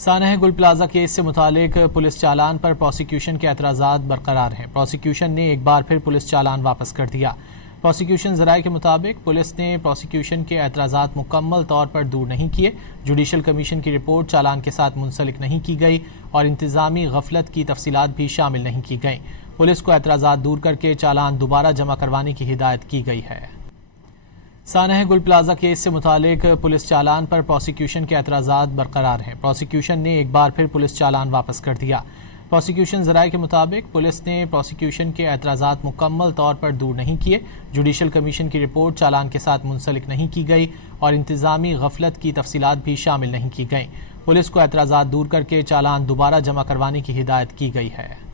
سانحہ گل plaza case سے متعلق پولیس چالان پر پروسیکیوشن کے اعتراضات برقرار ہیں۔ پروسیکیوشن نے ایک بار پھر پولیس چالان واپس کر دیا۔ پروسیکیوشن ذرائع کے مطابق پولیس نے پروسیکیوشن کے اعتراضات مکمل طور پر دور نہیں کیے۔ جوڈیشل کمیشن کی رپورٹ چالان کے ساتھ منسلک نہیں کی گئی اور انتظامی غفلت کی تفصیلات بھی شامل نہیں کی گئیں۔ پولیس کو اعتراضات دور کر کے چالان دوبارہ جمع کروانے کی ہدایت کی گئی ہے۔ سانحہ گل پلازہ کیس سے متعلق پولیس چالان پر پروسیکیوشن کے اعتراضات برقرار ہیں۔ پروسیکیوشن نے ایک بار پھر پولیس چالان واپس کر دیا۔ پروسیکیوشن ذرائع کے مطابق پولیس نے پروسیکیوشن کے اعتراضات مکمل طور پر دور نہیں کیے۔ جوڈیشل کمیشن کی رپورٹ چالان کے ساتھ منسلک نہیں کی گئی اور انتظامی غفلت کی تفصیلات بھی شامل نہیں کی گئیں۔ پولیس کو اعتراضات دور کر کے چالان دوبارہ جمع کروانے کی ہدایت کی گئی ہے۔